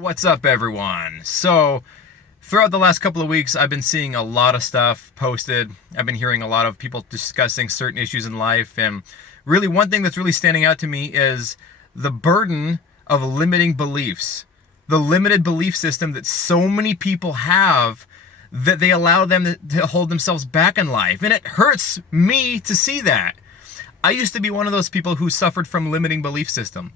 What's up, everyone? So, throughout the last couple of weeks, I've been seeing a lot of stuff posted. I've been hearing a lot of people discussing certain issues in life. And really, one thing that's really standing out to me is the burden of limiting beliefs. The limited belief system that so many people have that they allow them to hold themselves back in life. And it hurts me to see that. I used to be one of those people who suffered from limiting belief system.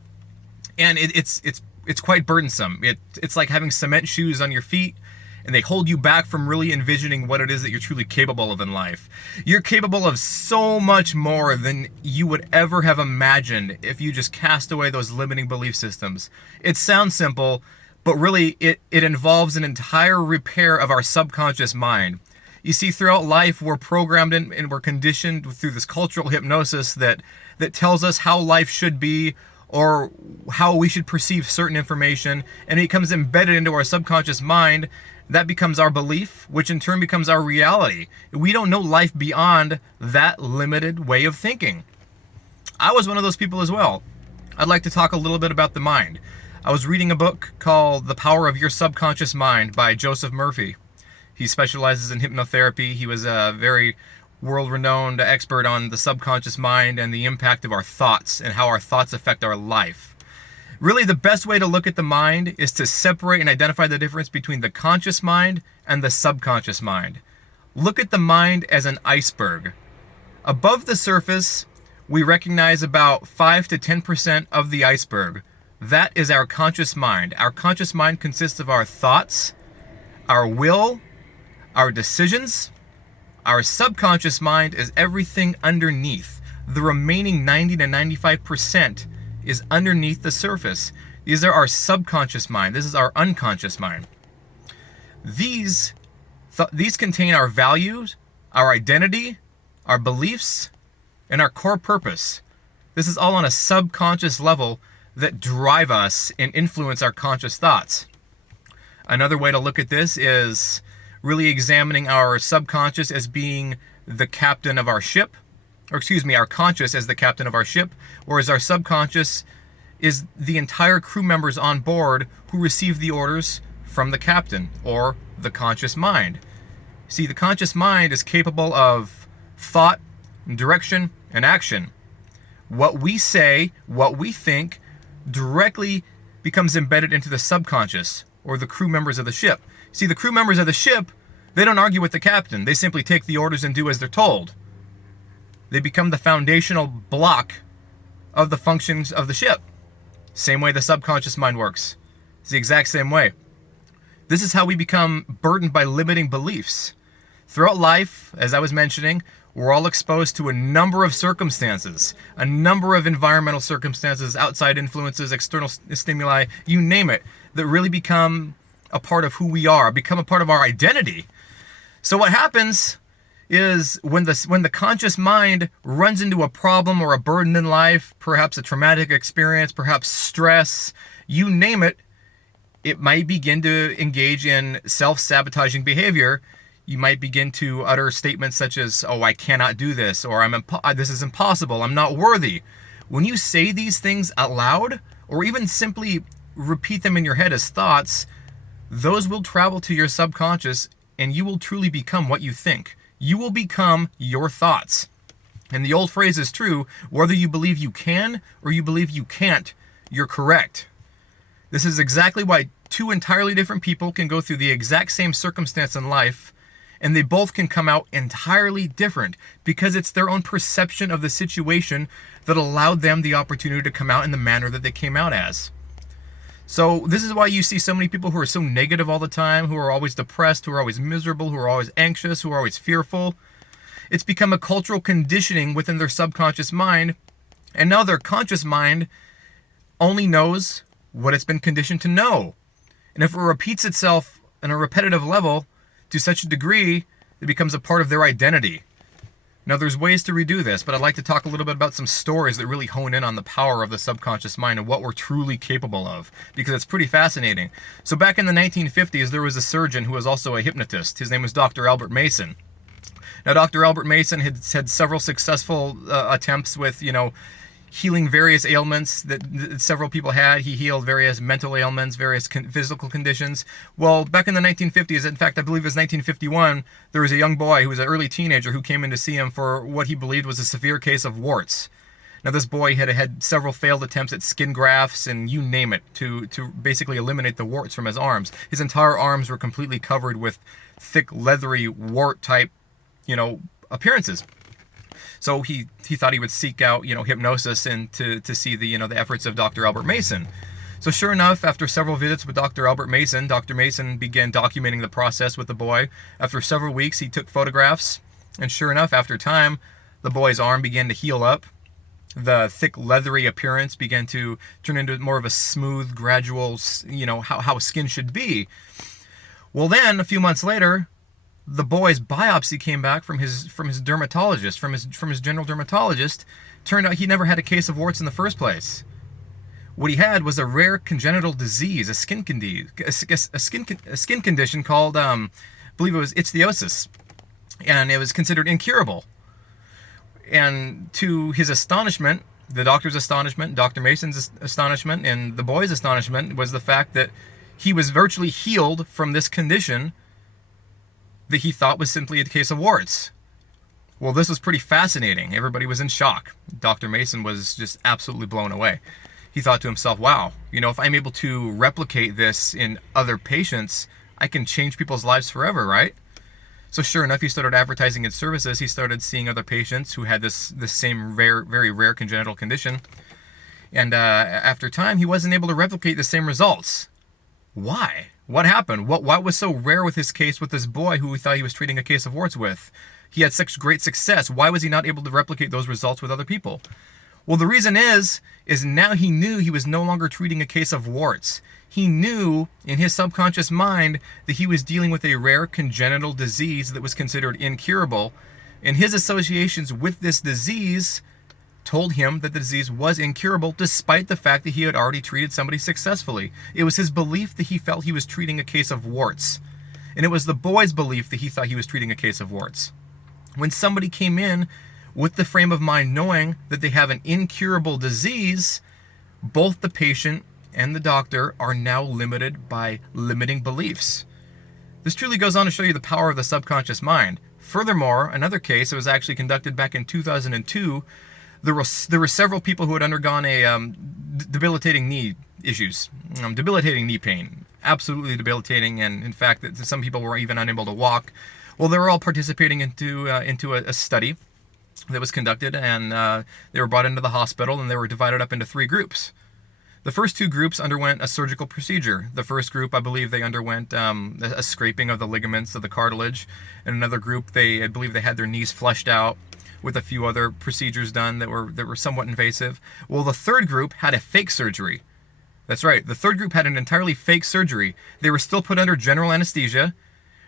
And it's quite burdensome. It's like having cement shoes on your feet, and they hold you back from really envisioning what it is that you're truly capable of in life. You're capable of so much more than you would ever have imagined if you just cast away those limiting belief systems. It sounds simple, but really it involves an entire repair of our subconscious mind. You see, throughout life, we're programmed and we're conditioned through this cultural hypnosis that tells us how life should be, or how we should perceive certain information, and it becomes embedded into our subconscious mind. That becomes our belief, which in turn becomes our reality. We don't know life beyond that limited way of thinking. I was one of those people as well. I'd like to talk a little bit about the mind. I was reading a book called The Power of Your Subconscious Mind by Joseph Murphy. He specializes in hypnotherapy. He was a very world-renowned expert on the subconscious mind and the impact of our thoughts and how our thoughts affect our life. Really, the best way to look at the mind is to separate and identify the difference between the conscious mind and the subconscious mind. Look at the mind as an iceberg. Above the surface, we recognize about 5 to 10% of the iceberg. That is our conscious mind. Our conscious mind consists of our thoughts, our will, our decisions. Our subconscious mind is everything underneath. The remaining 90 to 95% is underneath the surface. These are our subconscious mind. This is our unconscious mind. These contain our values, our identity, our beliefs, and our core purpose. This is all on a subconscious level that drive us and influence our conscious thoughts. Another way to look at this is really examining our subconscious as being the captain of our ship, our conscious as the captain of our ship, whereas our subconscious is the entire crew members on board who receive the orders from the captain, or the conscious mind. See, the conscious mind is capable of thought, direction, and action. What we say, what we think, directly becomes embedded into the subconscious, or the crew members of the ship. See, the crew members of the ship, they don't argue with the captain. They simply take the orders and do as they're told. They become the foundational block of the functions of the ship. Same way the subconscious mind works. It's the exact same way. This is how we become burdened by limiting beliefs. Throughout life, as I was mentioning, we're all exposed to a number of circumstances, a number of environmental circumstances, outside influences, external stimuli, you name it, that really become a part of who we are, become a part of our identity. So what happens is when the conscious mind runs into a problem or a burden in life, perhaps a traumatic experience, perhaps stress, you name it, it might begin to engage in self-sabotaging behavior. You might begin to utter statements such as, "Oh, I cannot do this," or "This is impossible, I'm not worthy." When you say these things out loud, or even simply repeat them in your head as thoughts, those will travel to your subconscious, and you will truly become what you think. You will become your thoughts. And the old phrase is true: whether you believe you can or you believe you can't, you're correct. This is exactly why two entirely different people can go through the exact same circumstance in life, and they both can come out entirely different, because it's their own perception of the situation that allowed them the opportunity to come out in the manner that they came out as. So this is why you see so many people who are so negative all the time, who are always depressed, who are always miserable, who are always anxious, who are always fearful. It's become a cultural conditioning within their subconscious mind, and now their conscious mind only knows what it's been conditioned to know. And if it repeats itself on a repetitive level to such a degree, it becomes a part of their identity. Now, there's ways to redo this, but I'd like to talk a little bit about some stories that really hone in on the power of the subconscious mind and what we're truly capable of, because it's pretty fascinating. So back in the 1950s, there was a surgeon who was also a hypnotist. His name was Dr. Albert Mason. Now, Dr. Albert Mason had several successful attempts with, healing various ailments that several people had. He healed various mental ailments, various physical conditions. Well, back in the 1950s, in fact, I believe it was 1951, there was a young boy who was an early teenager who came in to see him for what he believed was a severe case of warts. Now, this boy had had several failed attempts at skin grafts and you name it to basically eliminate the warts from his arms. His entire arms were completely covered with thick, leathery, wart-type, appearances. So he thought he would seek out, hypnosis and to see the efforts of Dr. Albert Mason. So sure enough, after several visits with Dr. Albert Mason, Dr. Mason began documenting the process with the boy. After several weeks, he took photographs, and sure enough, after time, the boy's arm began to heal up. The thick, leathery appearance began to turn into more of a smooth, gradual, how skin should be. Well, then, a few months later, the boy's biopsy came back from his dermatologist, from his general dermatologist. Turned out he never had a case of warts in the first place. What he had was a rare congenital disease, a skin condition called, I believe it was ichthyosis, and it was considered incurable. And to his astonishment, the doctor's astonishment, Dr. Mason's astonishment, and the boy's astonishment was the fact that he was virtually healed from this condition that he thought was simply a case of warts. Well, this was pretty fascinating. Everybody was in shock. Dr. Mason was just absolutely blown away. He thought to himself, wow, if I'm able to replicate this in other patients, I can change people's lives forever, right? So sure enough, he started advertising his services. He started seeing other patients who had this same very rare congenital condition. And after time, he wasn't able to replicate the same results. Why? What happened? What was so rare with his case with this boy who he thought he was treating a case of warts with? He had such great success. Why was he not able to replicate those results with other people? Well, the reason is now he knew he was no longer treating a case of warts. He knew in his subconscious mind that he was dealing with a rare congenital disease that was considered incurable, and his associations with this disease told him that the disease was incurable despite the fact that he had already treated somebody successfully. It was his belief that he felt he was treating a case of warts. And it was the boy's belief that he thought he was treating a case of warts. When somebody came in with the frame of mind knowing that they have an incurable disease, both the patient and the doctor are now limited by limiting beliefs. This truly goes on to show you the power of the subconscious mind. Furthermore, another case, it was actually conducted back in 2002, there were several people who had undergone a debilitating knee issues, debilitating knee pain, absolutely debilitating, and in fact, that some people were even unable to walk. Well, they were all participating into a study that was conducted, and they were brought into the hospital, and they were divided up into 3 groups. The first 2 groups underwent a surgical procedure. The first group, I believe, they underwent a scraping of the ligaments of the cartilage, and another group, I believe they had their knees flushed out, with a few other procedures done that were somewhat invasive. Well, the third group had a fake surgery. That's right, the third group had an entirely fake surgery. They were still put under general anesthesia,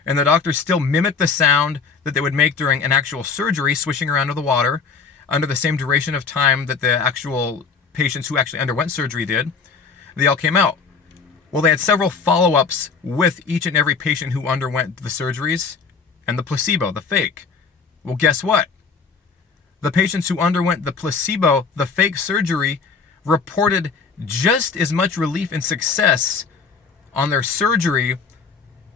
and the doctors still mimicked the sound that they would make during an actual surgery, swishing around to the water, under the same duration of time that the actual patients who actually underwent surgery did. They all came out. Well, they had several follow-ups with each and every patient who underwent the surgeries and the placebo, the fake. Well, guess what? The patients who underwent the placebo, the fake surgery, reported just as much relief and success on their surgery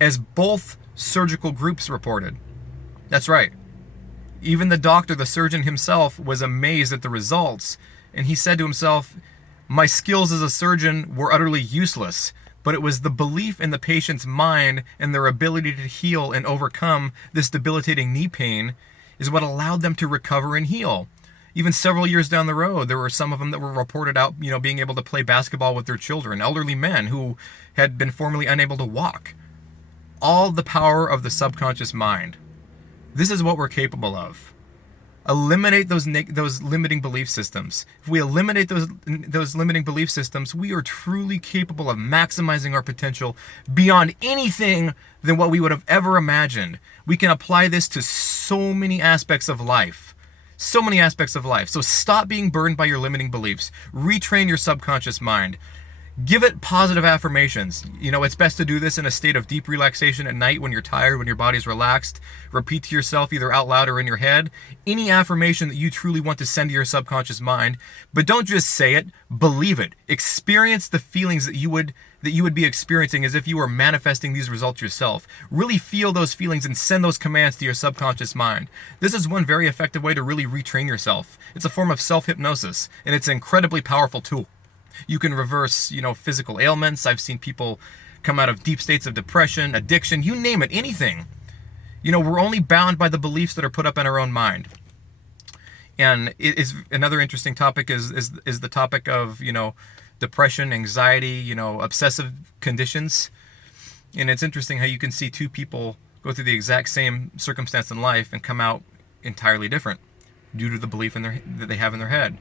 as both surgical groups reported. That's right. Even the doctor, the surgeon himself, was amazed at the results, and he said to himself, my skills as a surgeon were utterly useless, but it was the belief in the patient's mind and their ability to heal and overcome this debilitating knee pain is what allowed them to recover and heal. Even several years down the road, there were some of them that were reported out, being able to play basketball with their children, elderly men who had been formerly unable to walk. All the power of the subconscious mind. This is what we're capable of. Eliminate those limiting belief systems. If we eliminate those limiting belief systems, we are truly capable of maximizing our potential beyond anything than what we would have ever imagined. We can apply this to so many aspects of life. So many aspects of life. So stop being burdened by your limiting beliefs. Retrain your subconscious mind. Give it positive affirmations. You know, it's best to do this in a state of deep relaxation at night when you're tired, when your body's relaxed. Repeat to yourself either out loud or in your head any affirmation that you truly want to send to your subconscious mind, but don't just say it, believe it. Experience the feelings that you would be experiencing as if you were manifesting these results yourself. Really feel those feelings and send those commands to your subconscious mind. This is one very effective way to really retrain yourself. It's a form of self-hypnosis, and it's an incredibly powerful tool. You can reverse, physical ailments. I've seen people come out of deep states of depression, addiction, you name it, anything. We're only bound by the beliefs that are put up in our own mind. And it is another interesting topic is the topic of, depression, anxiety, obsessive conditions. And it's interesting how you can see two people go through the exact same circumstance in life and come out entirely different due to the belief that they have in their head.